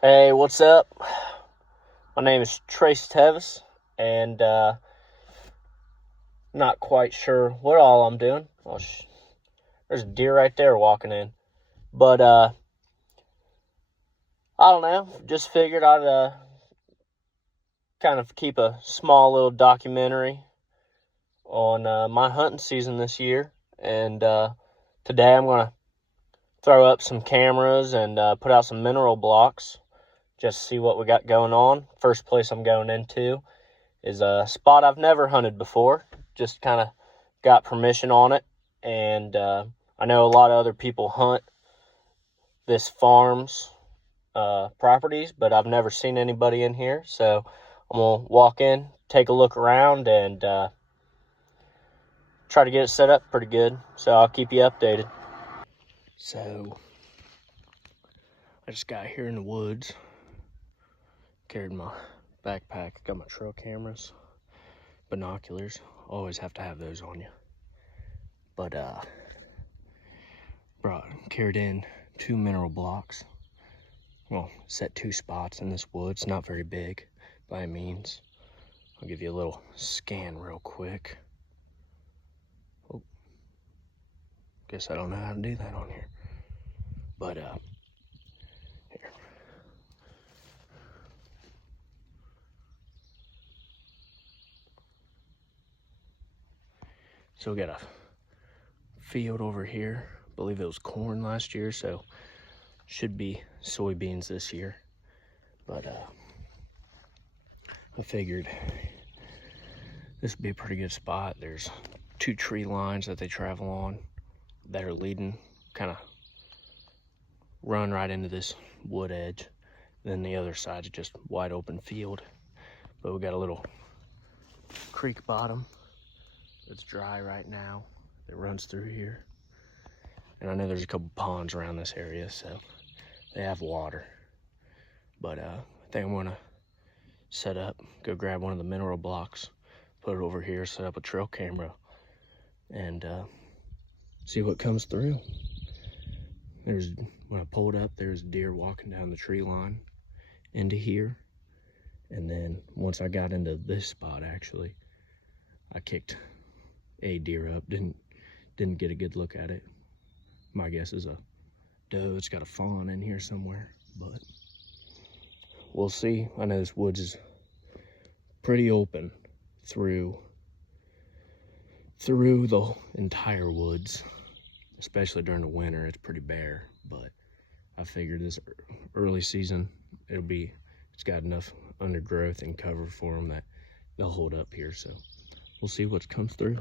Hey, what's up? My name is Trace Tevis, and not quite sure what all I'm doing. Oh, there's a deer right there walking in. But I don't know. Just figured I'd kind of keep a small little documentary on my hunting season this year. And today I'm going to throw up some cameras and put out some mineral blocks. Just see what we got going on. First place I'm going into is a spot I've never hunted before. Just kind of got permission on it. And I know a lot of other people hunt this farm's properties, but I've never seen anybody in here. So I'm going to walk in, take a look around, and try to get it set up pretty good. So I'll keep you updated. So I just got here in the woods. Carried my backpack, got my trail cameras, binoculars. Always have to have those on you. But carried in 2 mineral blocks. Well, set 2 spots in this woods. Not very big by any means. I'll give you a little scan real quick. Oh, guess I don't know how to do that on here. But here. So we got a field over here. I believe it was corn last year, so should be soybeans this year. But I figured this would be a pretty good spot. There's 2 tree lines that they travel on that are leading, kind of run right into this wood edge. Then the other side's just wide open field. But we got a little creek bottom that's dry right now that runs through here. And I know there's a couple ponds around this area, so they have water. But I think I'm gonna set up, go grab one of the mineral blocks, put it over here, set up a trail camera, and see what comes through. When I pulled up, there's deer walking down the tree line into here. And then once I got into this spot, actually, I kicked a deer up. Didn't get a good look at it. My guess is a doe. It's got a fawn in here somewhere, but we'll see. I know this woods is pretty open through the entire woods, especially during the winter. It's pretty bare, but I figured this early season it's got enough undergrowth and cover for them that they'll hold up here. So we'll see what comes through.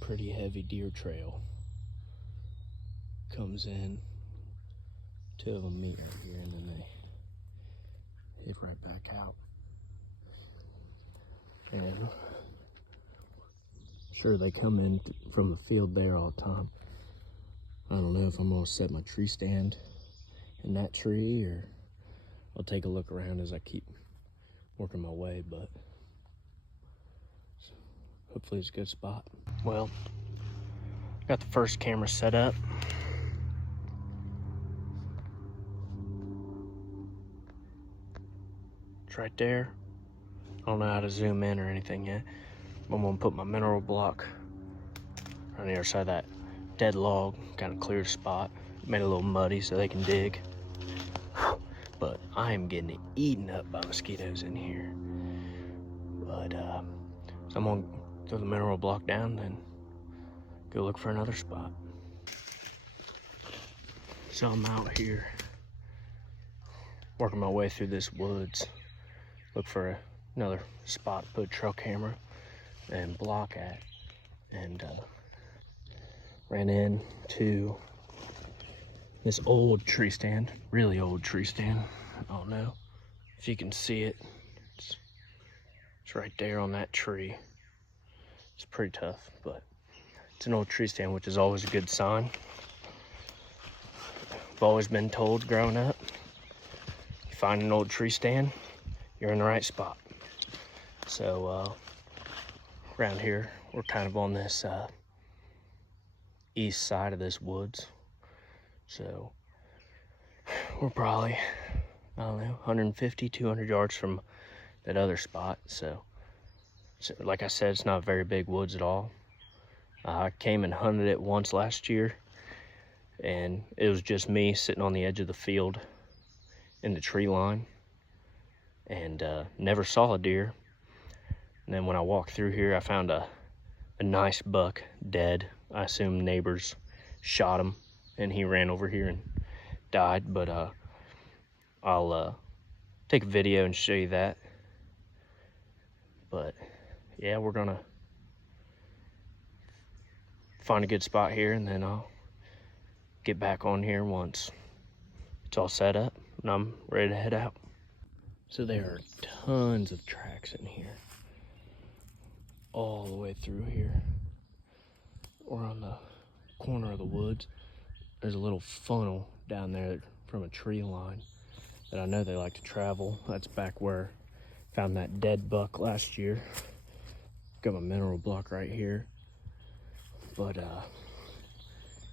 Pretty heavy deer trail comes in. 2 of them meet right here, and then they hit right back out. And sure, they come in from the field there all the time. I don't know if I'm gonna set my tree stand in that tree, or I'll take a look around as I keep working my way, but hopefully it's a good spot. Well, got the first camera set up. It's right there. I don't know how to zoom in or anything yet. I'm gonna put my mineral block on the other side of that dead log, kind of clear spot. Made it a little muddy so they can dig. But I am getting eaten up by mosquitoes in here. But so I'm gonna throw the mineral block down, then go look for another spot. So I'm out here working my way through this woods, look for another spot to put a trail camera and block at, and ran into this old tree stand, really old tree stand. I don't know if you can see it. It's right there on that tree. It's pretty tough, but it's an old tree stand, which is always a good sign. always been told growing up, you find an old tree stand, you're in the right spot. So around here, we're kind of on this east side of this woods. So we're probably, I don't know, 150, 200 yards from that other spot. So like I said, it's not very big woods at all. I came and hunted it once last year, and it was just me sitting on the edge of the field in the tree line, and never saw a deer. And then when I walked through here, I found a nice buck dead. I assume neighbors shot him and he ran over here and died, but I'll take a video and show you that. But yeah, we're gonna find a good spot here, and then I'll get back on here once it's all set up and I'm ready to head out. So there are tons of tracks in here, all the way through here. Or on the corner of the woods, there's a little funnel down there from a tree line that I know they like to travel. That's back where I found that dead buck last year. Got my mineral block right here. But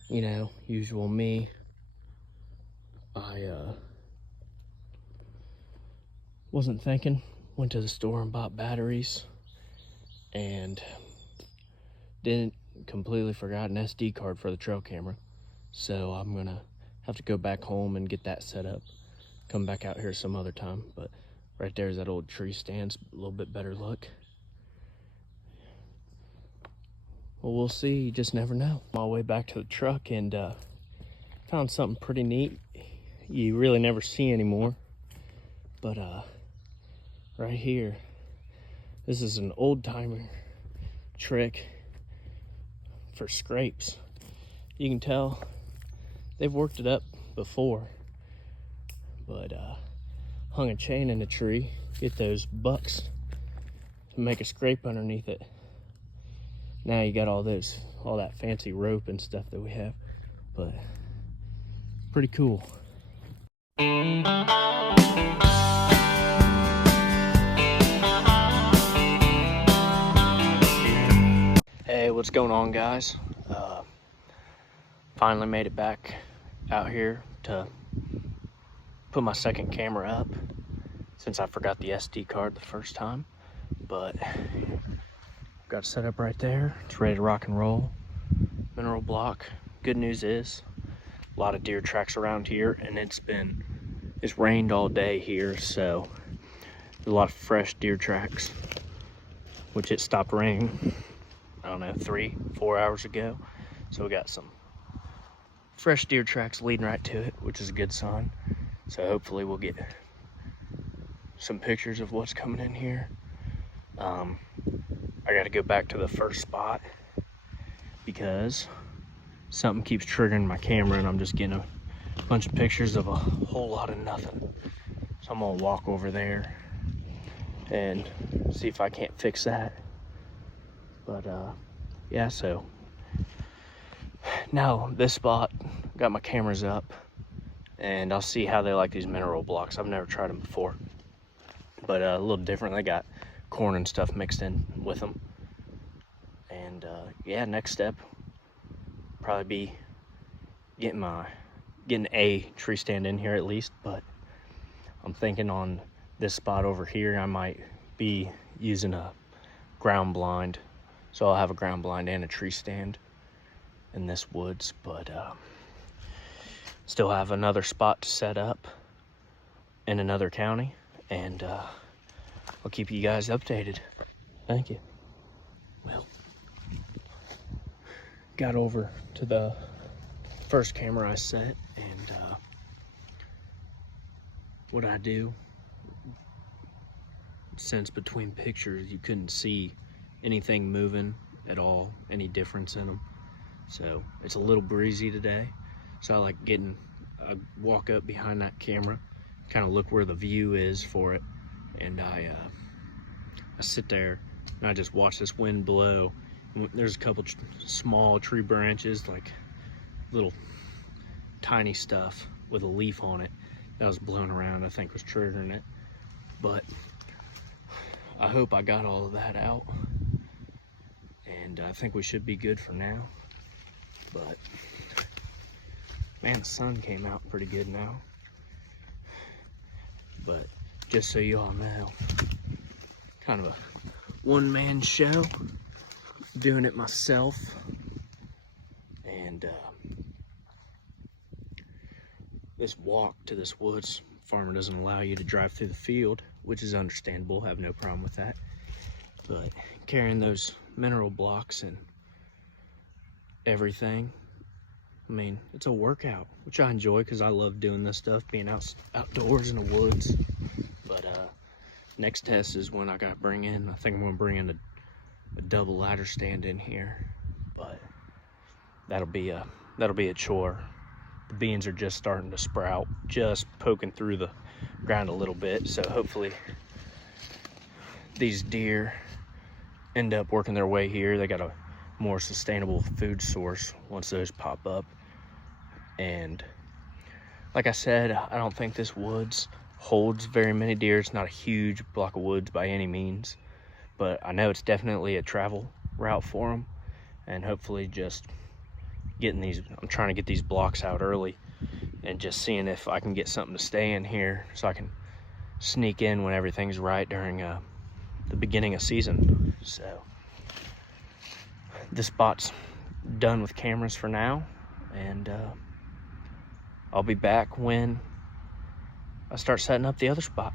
you know, usual me, I wasn't thinking, went to the store and bought batteries, and completely forgot an SD card for the trail camera. So I'm gonna have to go back home and get that set up, come back out here some other time. But right there's that old tree stand, a little bit better look. Well, we'll see, you just never know. On my way back to the truck, and found something pretty neat you really never see anymore. But right here, this is an old timer trick for scrapes. You can tell they've worked it up before, but hung a chain in a tree, get those bucks to make a scrape underneath it. Now you got all that fancy rope and stuff that we have, but pretty cool. Hey, what's going on, guys? Finally made it back out here to put my second camera up, since I forgot the SD card the first time. But got it set up right there. It's ready to rock and roll. Mineral block. Good news is a lot of deer tracks around here, and it's rained all day here, so there's a lot of fresh deer tracks, which it stopped raining, I don't know, 3-4 hours ago. So we got some fresh deer tracks leading right to it, which is a good sign. So hopefully we'll get some pictures of what's coming in here. I got to go back to the first spot because something keeps triggering my camera, and I'm just getting a bunch of pictures of a whole lot of nothing. So I'm gonna walk over there and see if I can't fix that. But yeah, so now this spot, got my cameras up, and I'll see how they like these mineral blocks. I've never tried them before, but a little different. They got corn and stuff mixed in with them. And yeah, next step probably be getting a tree stand in here at least. But I'm thinking on this spot over here, I might be using a ground blind, so I'll have a ground blind and a tree stand in this woods. But still have another spot to set up in another county, and I'll keep you guys updated. Thank you. Well, got over to the first camera I set, and what I do, since between pictures you couldn't see anything moving at all, any difference in them. So it's a little breezy today, so I like I walk up behind that camera, kind of look where the view is for it, and I sit there and I just watch this wind blow. There's a couple small tree branches, like little tiny stuff, with a leaf on it that was blowing around, I think was triggering it. But I hope I got all of that out, and I think we should be good for now. But man, the sun came out pretty good now. But just so you all know, kind of a one-man show, doing it myself. And this walk to this woods, farmer doesn't allow you to drive through the field, which is understandable. I have no problem with that. But carrying those mineral blocks and everything, I mean, it's a workout, which I enjoy because I love doing this stuff, being outdoors in the woods. But next test is when I got to bring in, I think I'm going to bring in a double ladder stand in here. But that'll be a chore. The beans are just starting to sprout, just poking through the ground a little bit. So hopefully these deer end up working their way here. They got a more sustainable food source once those pop up. And like I said, I don't think this woods holds very many deer. It's not a huge block of woods by any means, but I know it's definitely a travel route for them. And hopefully just getting these, I'm trying to get these blocks out early and just seeing if I can get something to stay in here so I can sneak in when everything's right during the beginning of season. So this spot's done with cameras for now, and I'll be back when I start setting up the other spot.